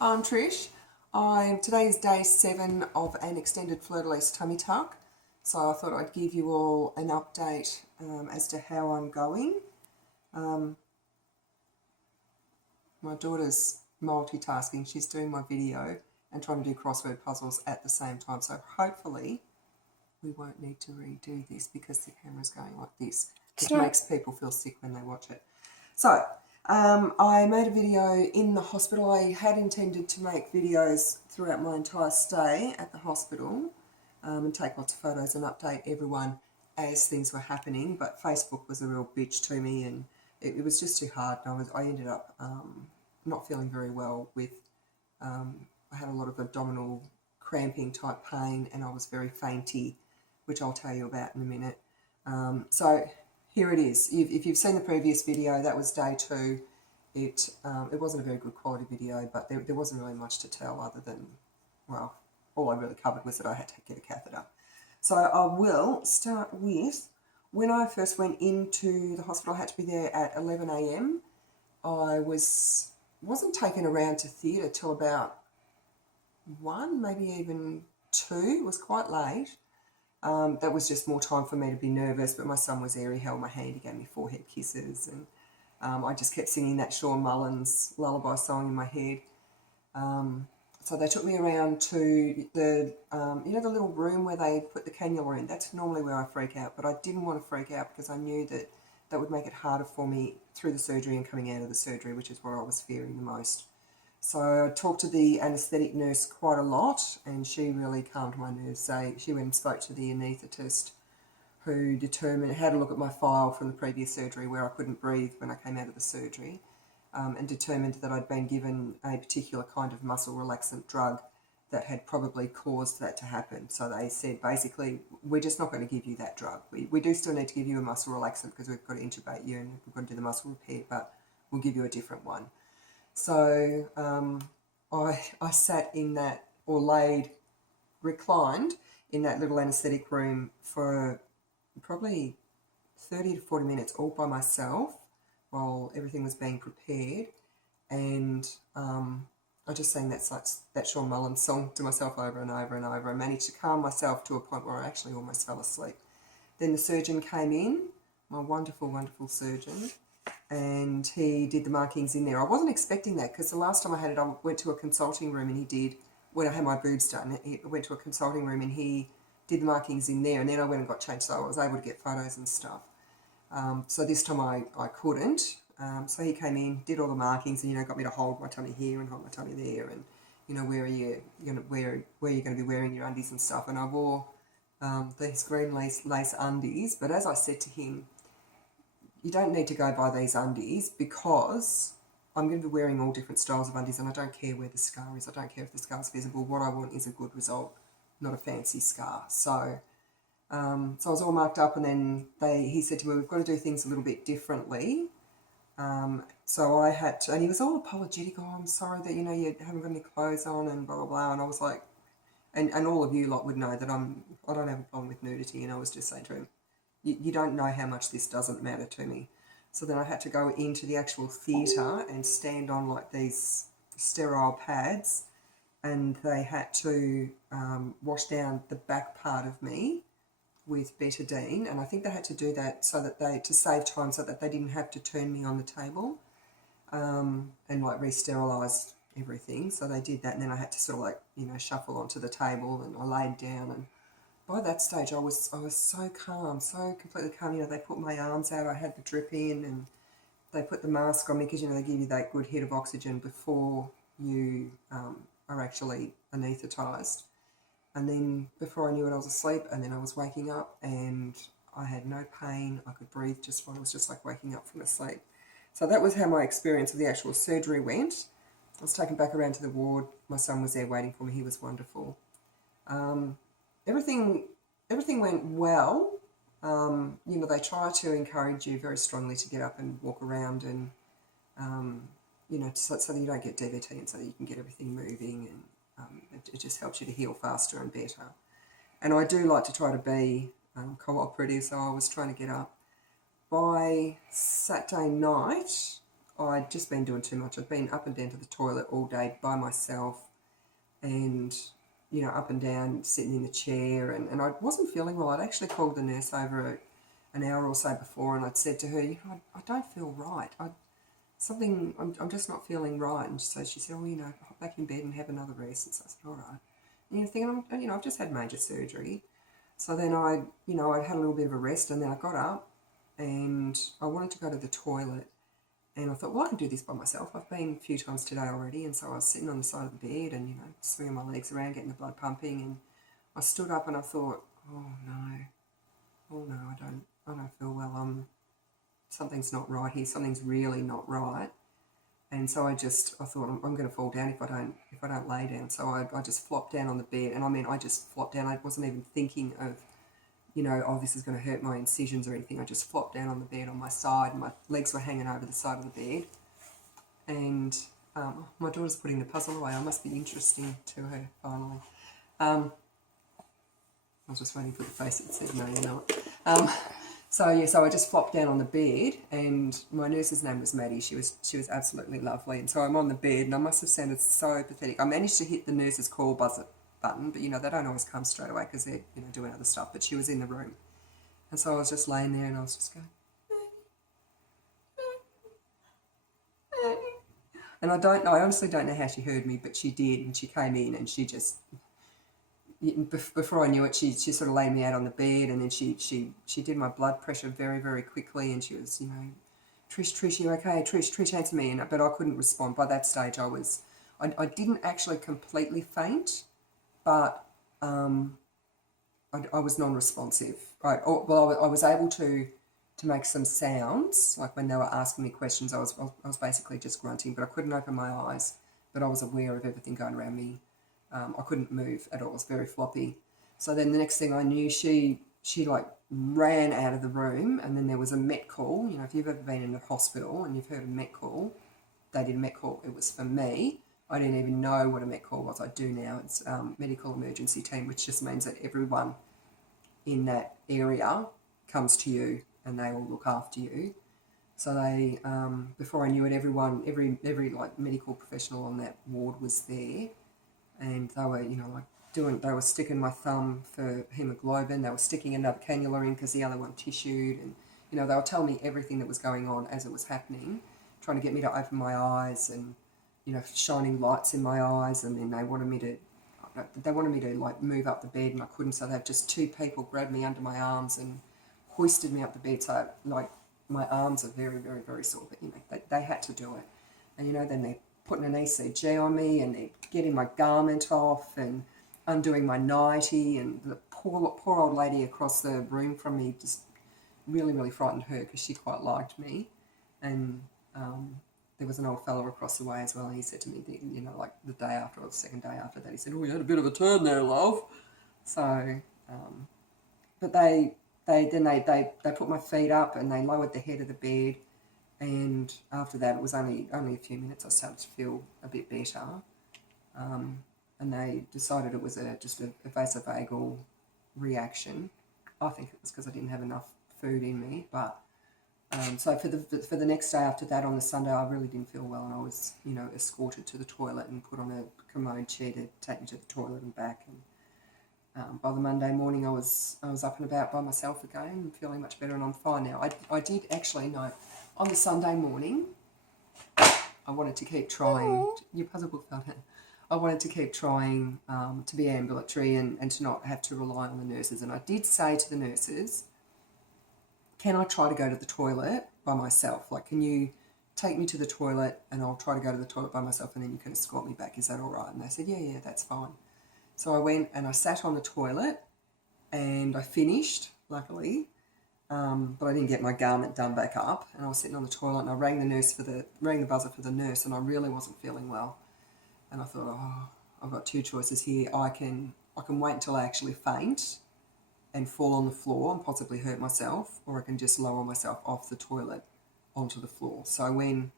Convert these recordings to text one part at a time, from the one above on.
I'm Trish. Today is day 7 of an extended fleur-de-lis tummy tuck, so I thought I'd give you all an update as to how I'm going. Um, my daughter's multitasking, she's doing my video and trying to do crossword puzzles at the same time, so hopefully we won't need to redo this because the camera's going like this, which makes people feel sick when they watch it. So, I made a video in the hospital. I had intended to make videos throughout my entire stay at the hospital and take lots of photos and update everyone as things were happening, but Facebook was a real bitch to me and it was just too hard. And I ended up not feeling very well with, I had a lot of abdominal cramping type pain and I was very fainty, which I'll tell you about in a minute. So here it is. If you've seen the previous video, that was day 2. It wasn't a very good quality video, but there wasn't really much to tell other than, well, all I really covered was that I had to get a catheter. So I will start with when I first went into the hospital. I had to be there at 11 a.m. I wasn't taken around to theatre till about 1, maybe even 2. It was quite late. That was just more time for me to be nervous, but my son was there. He held my hand, he gave me forehead kisses, and I just kept singing that Sean Mullins lullaby song in my head. So they took me around to the, the little room where they put the cannula in. That's normally where I freak out, but I didn't want to freak out because I knew that that would make it harder for me through the surgery and coming out of the surgery, which is what I was fearing the most. So I talked to the anaesthetic nurse quite a lot and she really calmed my nerves. She went and spoke to the anaesthetist who had a look at my file from the previous surgery where I couldn't breathe when I came out of the surgery, and determined that I'd been given a particular kind of muscle relaxant drug that had probably caused that to happen. So they said, basically, we're just not going to give you that drug. We do still need to give you a muscle relaxant because we've got to intubate you and we've got to do the muscle repair, but we'll give you a different one. So I sat in that, or reclined in that little anaesthetic room for probably 30 to 40 minutes all by myself while everything was being prepared. And I just sang that Sean Mullins song to myself over and over and over. I managed to calm myself to a point where I actually almost fell asleep. Then the surgeon came in, my wonderful, wonderful surgeon, and he did the markings in there. I wasn't expecting that because the last time I had it, I went to a consulting room and when I had my boobs done, I went to a consulting room and he did the markings in there, and then I went and got changed so I was able to get photos and stuff. So this time I couldn't. So he came in, did all the markings and, got me to hold my tummy here and hold my tummy there and, where are you going to be wearing your undies and stuff. And I wore these green lace undies, but as I said to him, you don't need to go by these undies because I'm going to be wearing all different styles of undies and I don't care where the scar is. I don't care if the scar's visible. What I want is a good result, not a fancy scar. So I was all marked up and then he said to me, we've got to do things a little bit differently. So I had to, and he was all apologetic. Oh, I'm sorry that, you haven't got any clothes on and blah, blah, blah. And I was like, and all of you lot would know that I don't have a problem with nudity. And I was just saying to him, you don't know how much this doesn't matter to me. So then I had to go into the actual theatre and stand on like these sterile pads, and they had to wash down the back part of me with betadine, and I think they had to do that to save time so that they didn't have to turn me on the table and like re-sterilise everything. So they did that, and then I had to sort of like, shuffle onto the table, and I laid down, and by that stage I was so calm, so completely calm. They put my arms out, I had the drip in, and they put the mask on me because, they give you that good hit of oxygen before you are actually anaesthetised. And then before I knew it, I was asleep, and then I was waking up and I had no pain. I could breathe just fine. I was just like waking up from a sleep. So that was how my experience of the actual surgery went. I was taken back around to the ward. My son was there waiting for me. He was wonderful. Everything went well. They try to encourage you very strongly to get up and walk around and, so that you don't get DVT and so that you can get everything moving, and it just helps you to heal faster and better. And I do like to try to be cooperative, so I was trying to get up. By Saturday night, I'd just been doing too much. I'd been up and down to the toilet all day by myself and, you know, up and down, sitting in the chair, and I wasn't feeling well. I'd actually called the nurse over an hour or so before, and I'd said to her, you know, I don't feel right. I'm just not feeling right. And so she said, oh, you know, hop back in bed and have another rest. And so I said, all right. And you're thinking, you know, I've just had major surgery. So then I had a little bit of a rest, and then I got up and I wanted to go to the toilet. And I thought, well, I can do this by myself. I've been a few times today already. And so I was sitting on the side of the bed and, you know, swinging my legs around, getting the blood pumping. And I stood up and I thought, oh no, I don't feel well. Something's not right here. Something's really not right. And so I thought, I'm going to fall down if I don't lay down. So I just flopped down on the bed. And I mean, I just flopped down. I wasn't even thinking of, you know, oh, this is going to hurt my incisions or anything. I just flopped down on the bed on my side, and my legs were hanging over the side of the bed. And my daughter's putting the puzzle away. I must be interesting to her, finally. I was just waiting for the face that said, no, you're not. So I just flopped down on the bed, and my nurse's name was Maddie. She was absolutely lovely. And so I'm on the bed, and I must have sounded so pathetic. I managed to hit the nurse's call button, but, you know, they don't always come straight away because they're, you know, doing other stuff. But she was in the room. And so I was just laying there, and I was just going, and I honestly don't know how she heard me, but she did. And she came in, and she just, before I knew it, she sort of laid me out on the bed, and then she did my blood pressure very, very quickly, and she was, you know, Trish, you okay? Trish, answer me. But I couldn't respond. By that stage, I didn't actually completely faint, but I was non-responsive. Right. I was able to make some sounds, like when they were asking me questions. I was basically just grunting, but I couldn't open my eyes. But I was aware of everything going around me. I couldn't move at all. I was very floppy. So then the next thing I knew, she like ran out of the room, and then there was a Met call. You know, if you've ever been in a hospital and you've heard a Met call, they did a Met call. It was for me. I didn't even know what a Met call was. I do now. It's medical emergency team, which just means that everyone in that area comes to you and they all look after you. So they, before I knew it, every like medical professional on that ward was there. And they were, you know, like they were sticking my thumb for hemoglobin. They were sticking another cannula in because the other one tissued. And, you know, they were telling me everything that was going on as it was happening, trying to get me to open my eyes and, you know, shining lights in my eyes. And then they wanted me to like move up the bed, and I couldn't. So they had just two people grabbed me under my arms and hoisted me up the bed. So like my arms are very, very, very sore, but, you know, they had to do it. And, you know, then they're putting an ECG on me, and they're getting my garment off and undoing my nightie, and the poor old lady across the room from me just really, really frightened her because she quite liked me. And there was an old fellow across the way as well, and he said to me, you know, like the day after or the second day after that, he said, oh, you had a bit of a turn there, love. So, but they put my feet up and they lowered the head of the bed. And after that, it was only a few minutes, I started to feel a bit better. And they decided it was just a vasovagal reaction. I think it was because I didn't have enough food in me. But so for the next day after that, on the Sunday, I really didn't feel well, and I was, you know, escorted to the toilet and put on a commode chair to take me to the toilet and back. And by the Monday morning, I was up and about by myself again, feeling much better, and I'm fine now. I did actually know. On the Sunday morning, I wanted to keep trying. Your puzzle book fell down. I wanted to keep trying to be ambulatory and to not have to rely on the nurses. And I did say to the nurses, can I try to go to the toilet by myself? Like, can you take me to the toilet and I'll try to go to the toilet by myself, and then you can escort me back. Is that all right? And they said, yeah, that's fine. So I went and I sat on the toilet, and I finished, luckily. But I didn't get my garment done back up, and I was sitting on the toilet, and I rang the buzzer for the nurse, and I really wasn't feeling well. And I thought, oh, I've got two choices here. I can wait until I actually faint and fall on the floor and possibly hurt myself, or I can just lower myself off the toilet onto the floor. So when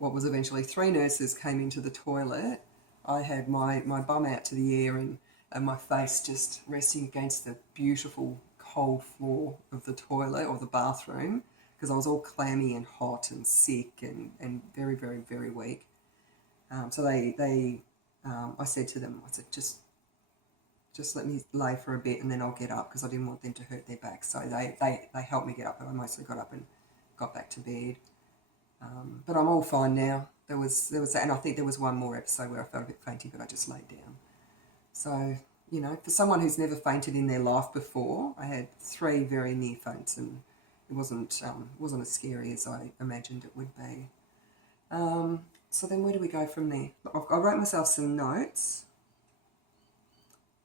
what was eventually three nurses came into the toilet, I had my bum out to the air and my face just resting against the beautiful cold floor of the toilet or the bathroom, because I was all clammy and hot and sick and very, very, very weak. So I said to them, I said, just let me lay for a bit and then I'll get up, because I didn't want them to hurt their back. So they helped me get up, but I mostly got up and got back to bed. But I'm all fine now. There was that, and I think there was one more episode where I felt a bit fainty, but I just laid down. So, you know, for someone who's never fainted in their life before, I had 3 very near faints, and it wasn't as scary as I imagined it would be. So then where do we go from there? I wrote myself some notes.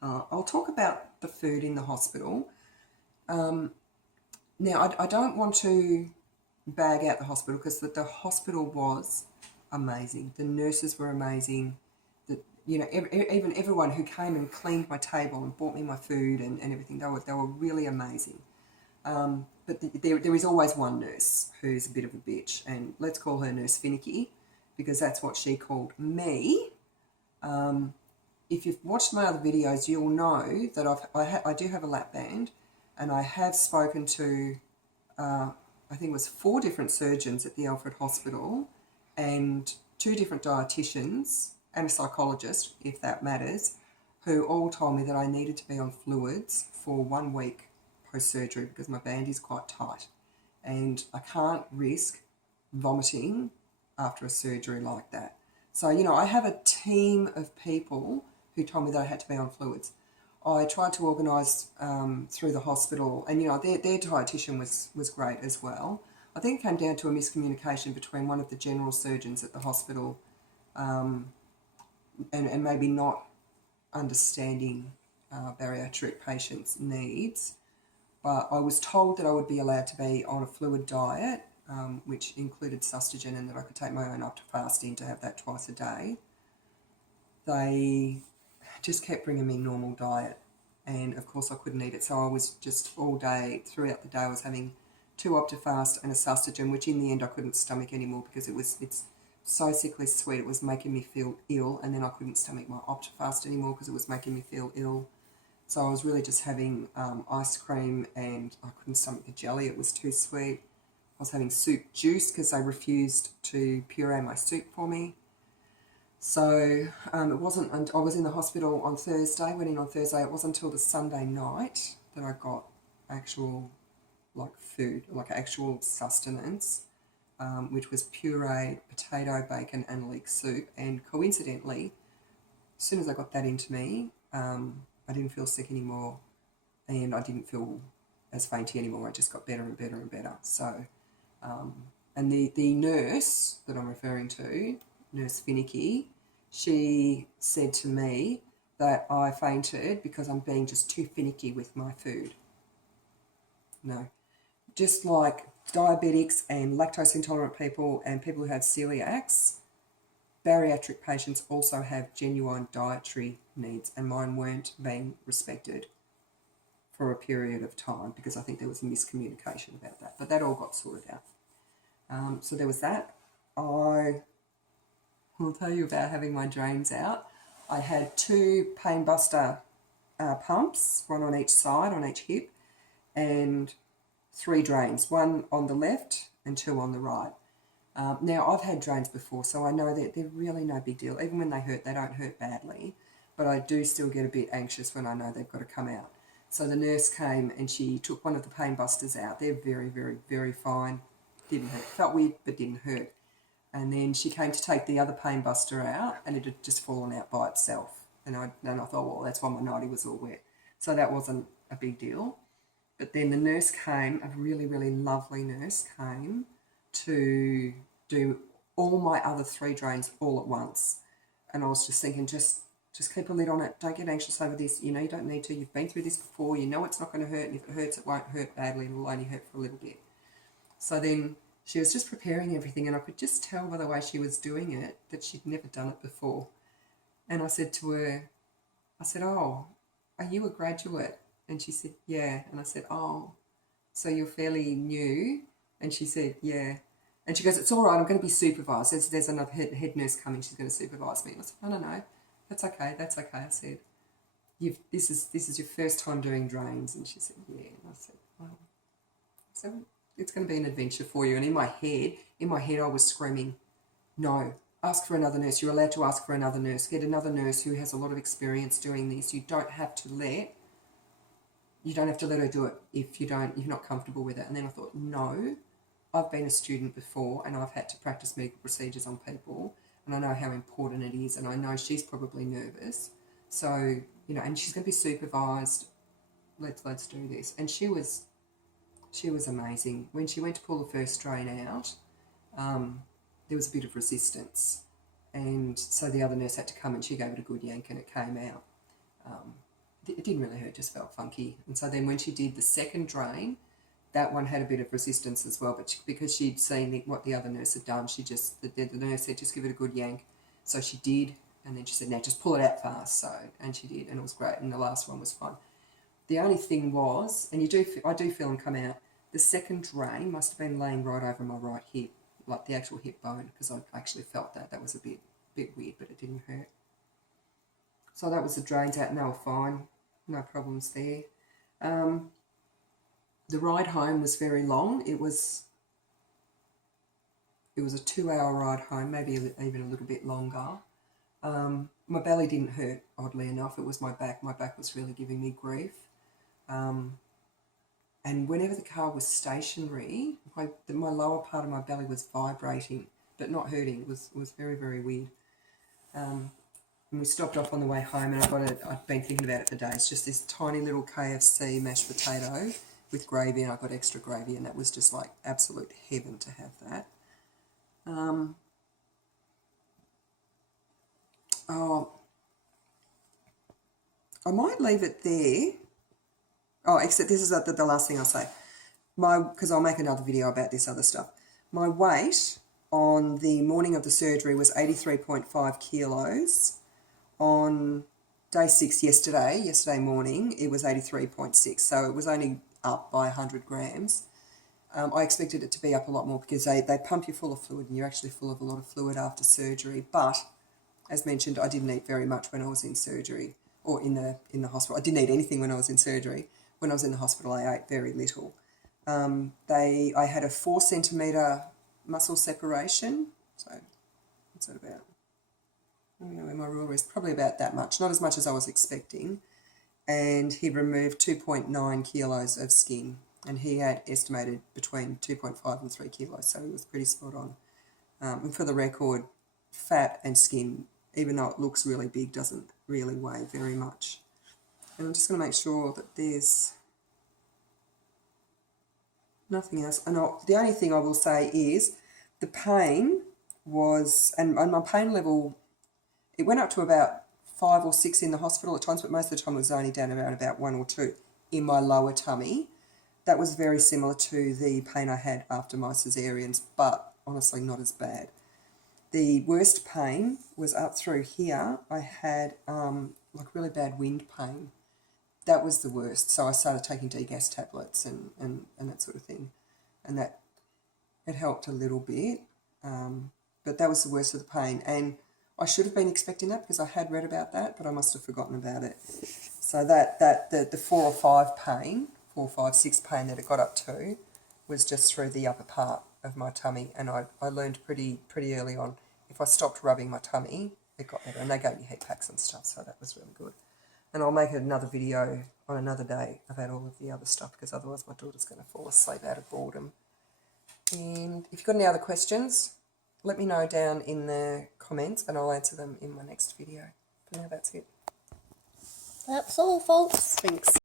I'll talk about the food in the hospital. Now, I don't want to bag out the hospital, because the hospital was amazing. The nurses were amazing. You know, even everyone who came and cleaned my table and bought me my food and everything, they were really amazing. But there is always one nurse who's a bit of a bitch, and let's call her Nurse Finicky, because that's what she called me. If you've watched my other videos, you'll know that I do have a lap band, and I have spoken to, I think it was 4 different surgeons at the Alfred Hospital, and 2 different dietitians, and a psychologist, if that matters, who all told me that I needed to be on fluids for 1 week post-surgery, because my band is quite tight and I can't risk vomiting after a surgery like that. So, you know, I have a team of people who told me that I had to be on fluids. I tried to organise through the hospital, and, you know, their dietitian was great as well. I think it came down to a miscommunication between one of the general surgeons at the hospital and maybe not understanding bariatric patients' needs. But I was told that I would be allowed to be on a fluid diet, which included sustagen, and that I could take my own up to fasting to have that twice a day. They just kept bringing me normal diet, and of course I couldn't eat it. So I was just all day, throughout the day, I was having 2 Optifast and a sustagen, which in the end I couldn't stomach anymore, because it's so sickly sweet, it was making me feel ill, and then I couldn't stomach my Optifast anymore because it was making me feel ill. So I was really just having ice cream, and I couldn't stomach the jelly, it was too sweet. I was having soup juice because they refused to puree my soup for me. So it wasn't, I was in the hospital on Thursday, went in on Thursday, it wasn't until the Sunday night that I got actual food, actual sustenance, which was pureed potato, bacon and leek soup. And coincidentally, as soon as I got that into me, I didn't feel sick anymore, and I didn't feel as fainty anymore. I just got better and better and better. So, and the nurse that I'm referring to, Nurse Finicky, she said to me that I fainted because I'm being just too finicky with my food. No, just like diabetics and lactose intolerant people and people who have celiacs, bariatric patients also have genuine dietary needs, and mine weren't being respected for a period of time, because I think there was a miscommunication about that. But that all got sorted out. So there was that. I will tell you about having my drains out. I had 2 pain buster pumps, 1 on each side, on each hip, and 3 drains, 1 on the left and 2 on the right. Now, I've had drains before, so I know that they're really no big deal. Even when they hurt, they don't hurt badly. But I do still get a bit anxious when I know they've got to come out. So the nurse came and she took one of the pain busters out. They're very, very, very fine. Didn't hurt. Felt weird, but didn't hurt. And then she came to take the other pain buster out, and it had just fallen out by itself. And I thought, well, that's why my nightie was all wet. So that wasn't a big deal. But then the nurse came, a really, really lovely nurse came to do all my other 3 drains all at once. And I was just thinking, just keep a lid on it. Don't get anxious over this. You know you don't need to. You've been through this before. You know it's not going to hurt. And if it hurts, it won't hurt badly. It'll only hurt for a little bit. So then she was just preparing everything, and I could just tell by the way she was doing it that she'd never done it before. And I said to her, oh, are you a graduate? And she said, yeah. And I said, oh, so you're fairly new? And she said, yeah. And she goes, it's all right, I'm going to be supervised. There's another head nurse coming, she's going to supervise me. And I said, no, that's okay. I said, this is your first time doing drains? And she said, yeah. And I said, oh. So It's going to be an adventure for you. And in my head, I was screaming, no, ask for another nurse. You're allowed to ask for another nurse. Get another nurse who has a lot of experience doing this. You don't have to let her do it if you're not comfortable with it. And then I thought, no, I've been a student before and I've had to practice medical procedures on people, and I know how important it is, and I know she's probably nervous. So, and she's going to be supervised. Let's do this. And she was amazing. When she went to pull the first drain out, there was a bit of resistance, and so the other nurse had to come, and she gave it a good yank and it came out. It didn't really hurt, it just felt funky. And so then when she did the second drain, that one had a bit of resistance as well, but because she'd seen what the other nurse had done, the nurse said, just give it a good yank. So she did, and then she said, now just pull it out fast. And she did, and it was great, and the last one was fine. The only thing was, and I do feel them come out, the second drain must have been laying right over my right hip, like the actual hip bone, because I actually felt that. That was a bit weird, but it didn't hurt. So that was the drains out, and they were fine. No problems there. The ride home was very long. It was a 2-hour ride home, maybe even a little bit longer. My belly didn't hurt, oddly enough. It was my back. My back was really giving me grief. And whenever the car was stationary, my lower part of my belly was vibrating, but not hurting. It was very, very weird. And we stopped off on the way home, and I'd been thinking about it for days. Just this tiny little KFC mashed potato with gravy, and I got extra gravy, and that was just like absolute heaven to have that. I might leave it there. Oh, except this is the last thing I'll say. Because I'll make another video about this other stuff. My weight on the morning of the surgery was 83.5 kilos. On day 6 yesterday morning, it was 83.6. So it was only up by 100 grams. I expected it to be up a lot more because they pump you full of fluid, and you're actually full of a lot of fluid after surgery. But as mentioned, I didn't eat very much when I was in surgery or in the hospital. I didn't eat anything when I was in surgery. When I was in the hospital, I ate very little. I had a 4 centimetre muscle separation. So what's that about? I don't know where my ruler is. Probably about that much. Not as much as I was expecting. And he removed 2.9 kilos of skin. And he had estimated between 2.5 and 3 kilos. So he was pretty spot on. And for the record, fat and skin, even though it looks really big, doesn't really weigh very much. And I'm just going to make sure that there's nothing else. And the only thing I will say is the pain was, and my pain level, it went up to about 5 or 6 in the hospital at times, but most of the time it was only down around about 1 or 2 in my lower tummy. That was very similar to the pain I had after my caesareans, but honestly not as bad. The worst pain was up through here. I had like really bad wind pain. That was the worst. So I started taking D-gas tablets and that sort of thing. And that it helped a little bit. But that was the worst of the pain. And I should have been expecting that because I had read about that, but I must have forgotten about it. So the 4 or 5 pain, 4, 5, 6 pain that it got up to was just through the upper part of my tummy. And I learned pretty early on, if I stopped rubbing my tummy, it got better. And they gave me heat packs and stuff, so that was really good. And I'll make another video on another day about all of the other stuff, because otherwise my daughter's going to fall asleep out of boredom. And if you've got any other questions, let me know down in the comments and I'll answer them in my next video. For now, that's it. That's all, folks. Thanks.